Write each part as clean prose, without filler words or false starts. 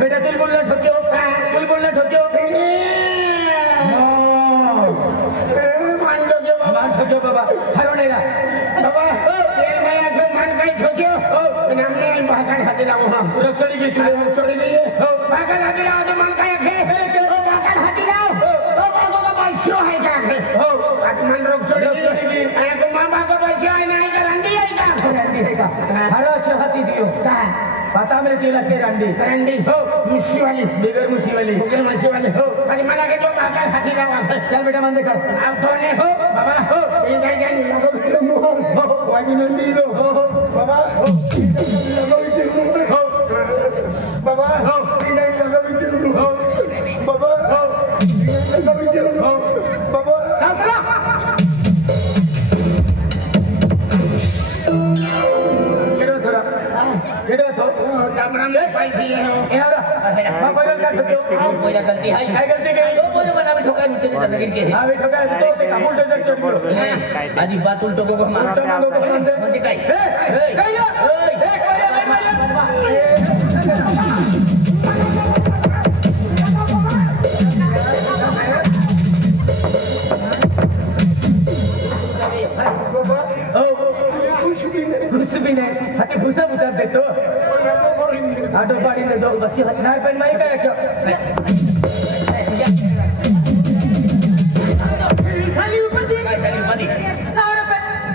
बेटा तुल बोलना ठोक्यो मान ठोक्यो बाबा हरवणेगा बाबा तेल में आके मान काय ठोक्यो नामने भाकर हाती लावो रख चली गई चली गई भाकर हाती लावो तो मान काय खे भाकर हाती लावो तो बाबा का पैसो है का खे मन रोक चली गई को मां बाबा पैसो है नहीं का रंडी है का हरा हाती दियो पता मेरे तेला के रंडी हो मुशी वाली बिगर मुशी वाली हो अरे मना के जो भाकर हाथी लावा चल बेटा मन देखो आप कौन हो बाबा हो ये जाई जाई लगो बिटर मुंह हो वागी नंदी लो हो बाबा हो लगो बिटर मुंह हो बाबा हो ये जाई लगो बिटर मुंह हो बाबा हो लगो बिटर मुंह हो बाबा सासरा केडो थो कैमरा में पाई दिए हो यार बाबा का ठोक्यो कोई गलती है काय गलती के दो बोले बना में ठोका नीचे दादा गिर के हां बे ठोका तो से काबुल तो चढ़ गयो आजी बात उल्टो को मार तो म्हणजे काय काय मारिया कुछ भी नहीं हाथी भूसा बुझा दे तो आटो पाड़ी में दो बस ये हथनार पेन में क्या क्या साली ऊपर दी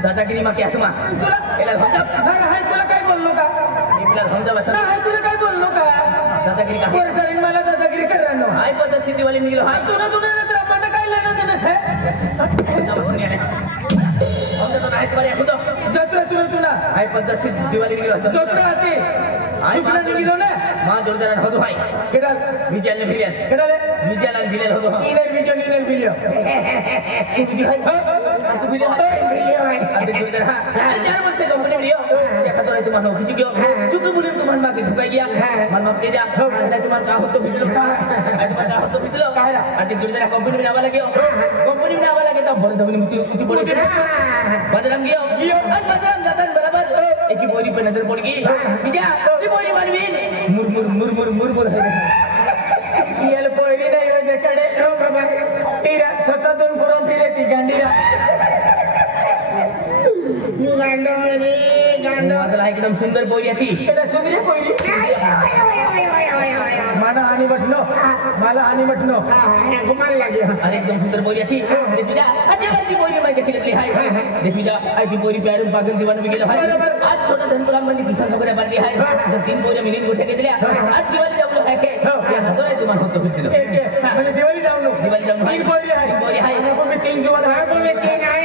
दादागिरी में क्या तुम्हां इलाज हम जब हाय तुला काय बोललो का इलाज हम जब ना हाय तुला काय बोललो का दादागिरी का कोण सरीन मला दादागिरी कर रहा नो हाय पद्धत सिद्धी वाली निघलो हाय तुला तर मला काय लेणं देणं है हम तो नाही पर खुद जत्रा तुला हाय पद्धत सिद्धी दिवाळी निघलो जत्रा आती शुक्र निघलो ना मां जोरदार होतो हाय केडाल विजयाला भिलियन केडाले विजयाला भिलियन होतो इनर भिलियन तुझी हाय तू भिलियन हाय आते जोरदार हां 4 वर्ष कंपनी लियो देखा तो तुम्हां नोकरी गयो चुक बुलिम तुम्हां मागे ढुकाई गया मन मत के जा आता तुम्हां का होतो भिजलो का आज का होतो भिजलो कायला आते जोरदार कंपनी में आवा लगे तो बड़ जमीन मुझे कुछ पड़े बदनाम गयो आज बदनाम जातन बराबर एक ही बोरी पे नजर पड़ गई बिजा ये बोरी मारवीन मुर बोल है ये बोरी नहीं है देखड़े ओ बाबा तेरा छोटा दिन पुरम फिरे ती गांडीरा गांडो मतलब एकदम सुंदर बोरी थी एटा सुंदर बोरी माला हानी बटनो घुमान लगी अरे एकदम सुंदर बोरी थी देखिजा अजय वाली बोरी में देखी हाय देखिजा ऐसी बोरी प्यार पागल जीवन में गेलो हाय आज छोटा धनपुरा में किसान वगैरह बन गया है जब 3 बोरी मिलिन उठे के दिल्या आज दिवाळी जाऊलो है के तो तुम्हां होतो फिरलो म्हणजे दिवाळी जाऊलो हाय बोरी हाय को भी 3 जीवन है वो भी 3 है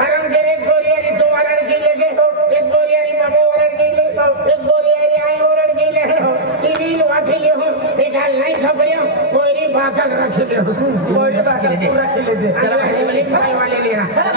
हरम के एक बोरी है तो वरण के ले हो एक बोरी है बाबू वरण के ले एक बोरी है आई वरण के ले टीवील वाठी ले हो एक हाल नहीं खबरियो बोरी बाकल रख ले बोरी बाकल पूरा खेले दे चलो वाली फ्राई वाले लेना चलो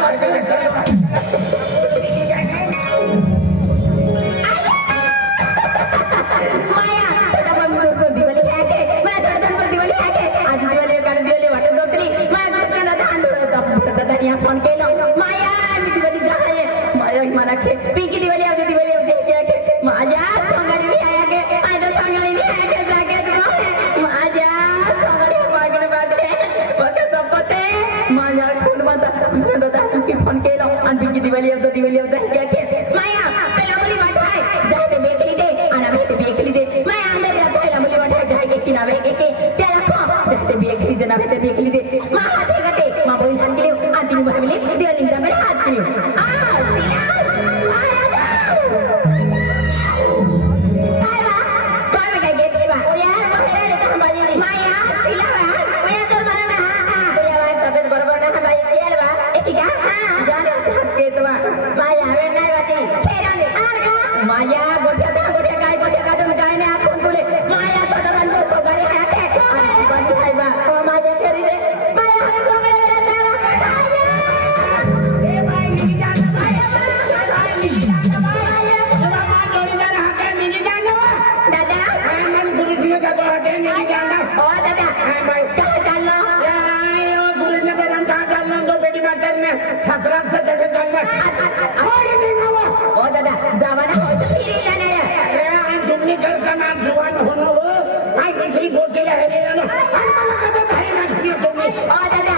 माया छोटा बंदूर को दिवाली है के मैं छोटा बंदूर दिवाली है के आज दिवाली कर दिवाली वाटे दोतरी मैं गुस्सा ना धान तब दादा फोन केलो माया मी दिवाली जाए माया मला के पिंकी दिवाली आजे क्या के माझ्या संगाडी भी आया के आई तो संगाडी भी आया के जाके तो माझ्या संगाडी बागले पता सब पते माझ्या कोण बंद दादा की फोन केलो आणि पिंकी दिवाली क्या के माया पहिला मुली वाटाय जाते बेकली दे आणि आम्ही बेकली दे माया अंदर पहिला मुली वाटाय जाके किनावे के त्याला को जाते बेकली जना बेकली दे मा हाते गते मा बोई हात केली आणि मी म्हणली दिवाली दा बरे हात केली छपरा से चढ़े जाऊंगा और देना वो ओ दादा जमाना हो तो फिर जाना है अरे हम तुमने घर का नाम जुबान होना वो मैं दूसरी बोलते रहे ना हम मला कदा धाई ना घेतलं तुम्ही ओ दादा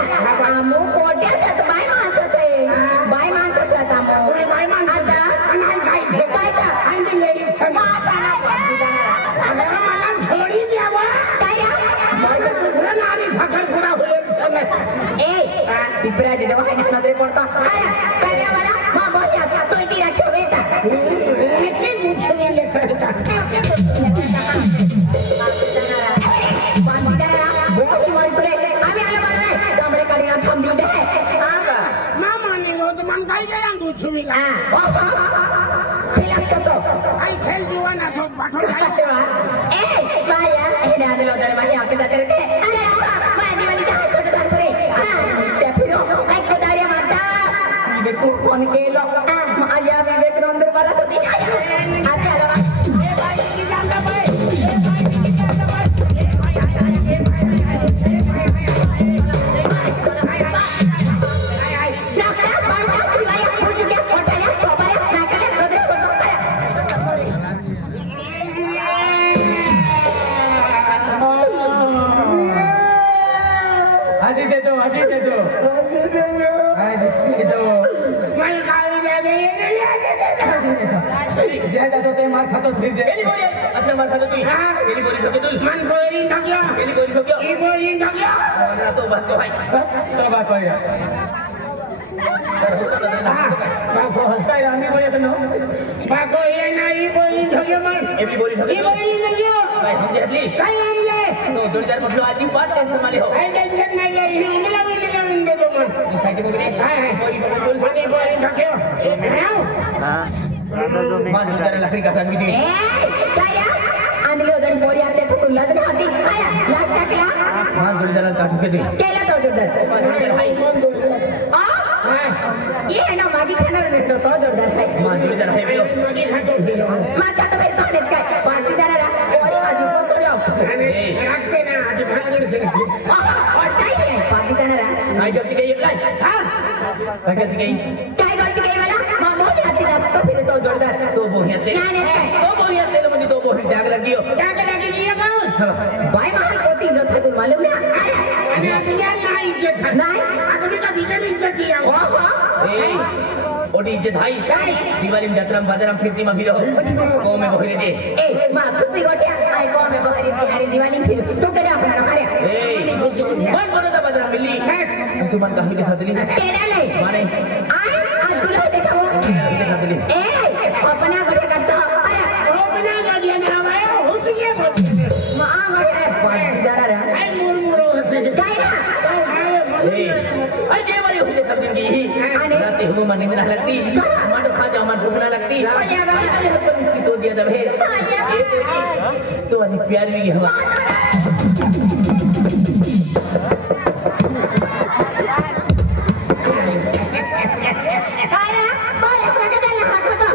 आमू पोट्या सत बाय माणसं आमू बाय मान आता नाही खायचं काय का आणि लेडीज समाज अरे मला थोडी द्यावा काय माझं दुसरं नारी साखरपुडा होईल ए पिपरा दे दवा खाने नजरे पड़ता आया पहले वाला मां बोलिया तो इती रखो बेटा इतनी मुझसे लेकर बहुत मार तोरे आम्ही आलो मारले कमरे काढीना थांब देऊ दे मामा ने रोज मन काय गेला दुसरीला सिलक तो आई खेल दीवाना तो पाठो ए बाया हे दादा लोदरे माही आपे जाते रहते अरे मैं दिवाली का हाथ को धर परे ते फिरो एक को दारिया मारता बेटू फोन के लो आलिया विवेक नंदर वाला तो दिखाया आते आलो ए भाई की जानता भाई ए भाई की जानता भाई आजी दे दो मैं गाली दे ज्यादा तो ते मार खातो फिर जे केली बोरी अच्छा मार खातो तू केली बोरी खातो तू मन बोरी ढगया केली बोरी खातो ई बोरी ढगया ना तो बात तो भाई तो बात है बाको हस्ताय आम्ही बोले कनो बाको ये नाही बोरी ढगया मन एवली बोरी खातो ई बोरी ढगया काय समजे आपली काय आमले तो जोडीदार म्हटलो आधी पाच टेन्शन माले हो काय टेन्शन नाही ले इंगला विंदे दो मन साइड बोली हाय बोरी बोरी ढगया हां मां जोडीदार लकड़ी का सान भी ए काय आंधली उधर बोरी आते तो तुला तर हाती आया लाग टाकला मां जोडीदार काटू के दे केला तो जोरदार हाय मन जोडदार आ ये है ना मागी खाणार नाही तो जोरदार आहे मां जोडीदार है बिलो मधी खातो फिर माझा तर भेटतो नाही काय पार्टी जाणार बोरी माझी ऊपर चढ आणि लागते ना आधी भागड फिर और काय आहे पार्टी जाणार काय गलती गई काय हां काय गलती गई काय गलती केली मला मां बोली हाती लागतो फिर तो जोरदार तो बोहिया तेल नाही नाही काय तो बोहिया तेल म्हणजे तो बोही डाग लगियो डाग लगी ये गो बाय महाल कोटी इज्जत है तुम मालूम ना आणि दुनिया नाही इज्जत है नाही आदमी का भीतर इज्जत दिया ओहो ए ओडी इज्जत हाई दिवाली में यात्रा में बाजार में फिरती में भी रहो को में बोहिरे दे ए मां खुशी गोटिया आई को में बहरी तिहारी दिवाली फिर तू करे अपना अरे ए मन बरोदा बाजार मिली तू मन कहां के साथली तेरा ले माने आई आज तुला देखावो साथली ए अपना गोटे करतो अरे ओ बिना गाडिया ना भाई होत ये बोल मां गोटे पार्टी जाणार आई मुरमुरो होते काय ना ए अरे ये वाली होते सब दिन की आने रात हो मन नींद ना लगती मन खा जाओ मन भूख ना लगती ओया बा परिस्थिति तो दिया दबे ये तो अनि प्यार भी हवा काय ना बोल सगळं त्याला हाकतो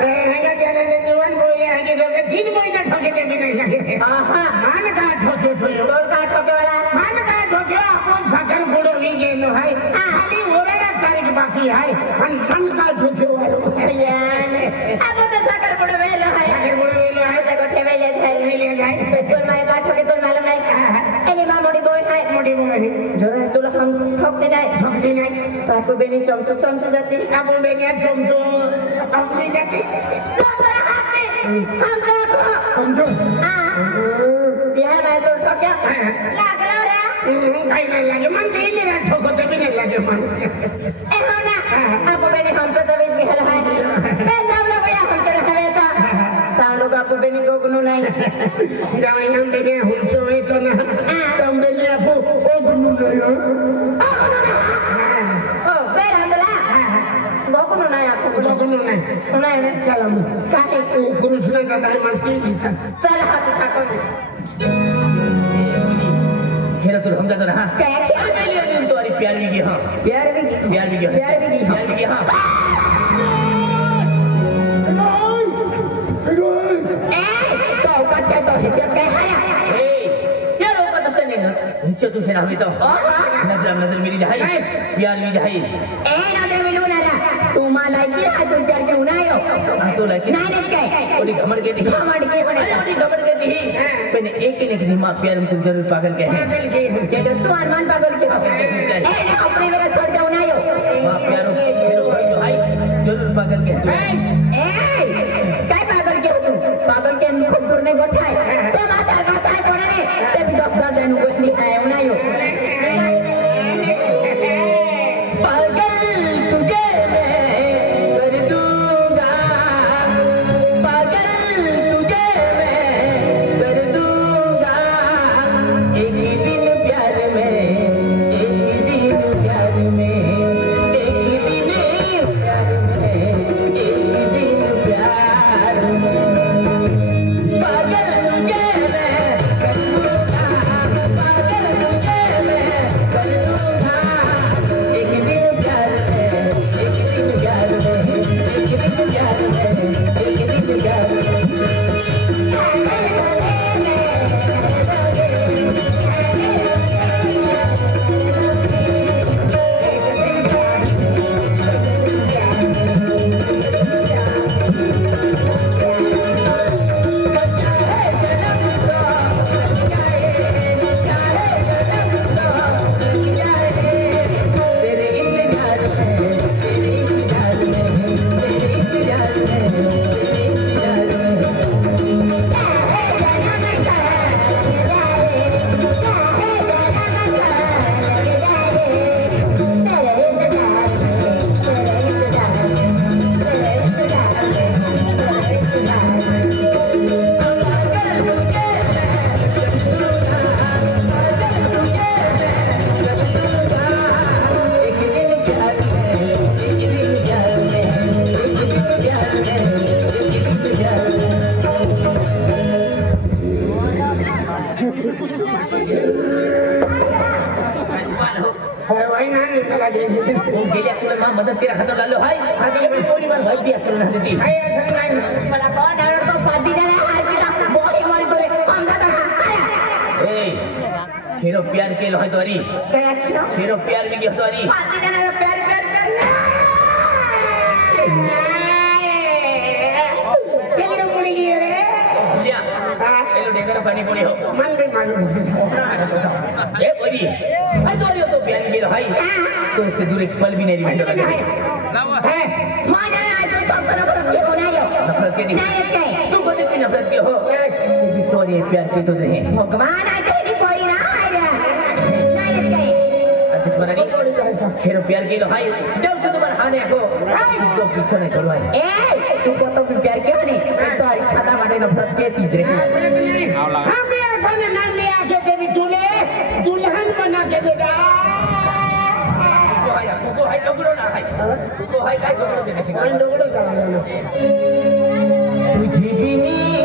हेगा त्याने जीवन बोले आहे जो के 3 महीना ठोके के भी नहीं लगे आहा मान का ठोके डोल का ठोके वाला मान का ठोके आपण साखर फोडो वी गेलो आहे खाली ओरडा तारीख बाकी आहे आणि मन का ठोके वालो याने अब तो साकर पड़े वेलो है साखर फोडो वेलो आहे तो गोठे वेले है ले जाए तोल माय का ठोके तोल मालूम नहीं एनी मां मोड़ी बोल है मोठी बोले जोरा तुला हम ठोकते नहीं ठोकते नाही तो आपको बेनी चमचो चमचो जाती आपण बेनिया चमचो अपनी जाती लोगों हाथ में हम लोग समझो हां दिया मैं तो ठोक्या लाग रहा रे काही नाही लागे मन ते नाही राहत ठोकत बी नाही लागे मन ए हो ना आपको बेनी हम तो दबे के हल है ए सब लोग या हम तो रहे था ता लोग आपको बेनी को गुनु नहीं जावे नाम बेनिया हुलचो वे तो ना तम बेनिया आपको ओ गुनु नाही ओ बेरंदला गोकुनु नहीं आपको गुनु नाही नहीं चला मग काटे कृष्ण का दाई मानसी दिसा चल हाथ ठाको खेरा तो हम जाता रहा क्या पहले दिन तो अरे प्यार भी हां प्यार भी प्यार भी हां तो तो कट्टे तो हित के आया ए क्या रोका तो से नहीं हिस्से तो से ना हुई तो नजर मिली जाए प्यार मिली जाए नजर मिलू ना तुम्हाला लायकी आहे तू प्यार घेऊ नाही तो लायकी नाही काय ओली घमड़ के दी घमड़ के पण ओली घमड़ के दी पहले एक ने की मां प्यार में तुम जरूर पागल के हैं के तू अरमान पागल के अपने मेरा छोड़ जाऊ नाही मां प्यारो मेरे भाई जो है जरूर पागल के काय पागल के तू पागल के खूप दूर नाही गोठाय तो माता गाताय कोणाने ते डॉक्टर देन गोठली आहे नाही मदद तेरा हाथ डालो भाई कोई बार भाई भी असर ना देती मला कोण आवडतो पार्टी देना हर की बॉडी मारी तोरे हम जाता आया ए हेरो प्यार के लो है तोरी क्या क्यों हेरो प्यार में की तोरी पार्टी देना प्यार चलो मुड़ी रे क्या चलो डेगर पानी पड़ी हो मन भी मालूम ए बोली भाई तोरी तो प्यार के लो भाई तो इससे दूर एक पल भी नहीं रिमाइंडर लगे है माना आज तो सब तरफ के होना है नफरत के नहीं तू को कितनी नफरत के हो तोरी प्यार के तो नहीं भगवान आज तेरी कोई ना आया नहीं गए तुम्हारी हेरो प्यार के लो भाई जब से तुम्हारे हाने को तो पीछे नहीं छोड़वाए ए तू को तो प्यार क्यों नहीं तो सादा माने नफरत के तीज रे हमें अपने मन में आके तेरी दुल्हन बना के देगा को है डगड़ो ना है को है काय डगड़ो दे डगड़ो का तुझी बिनी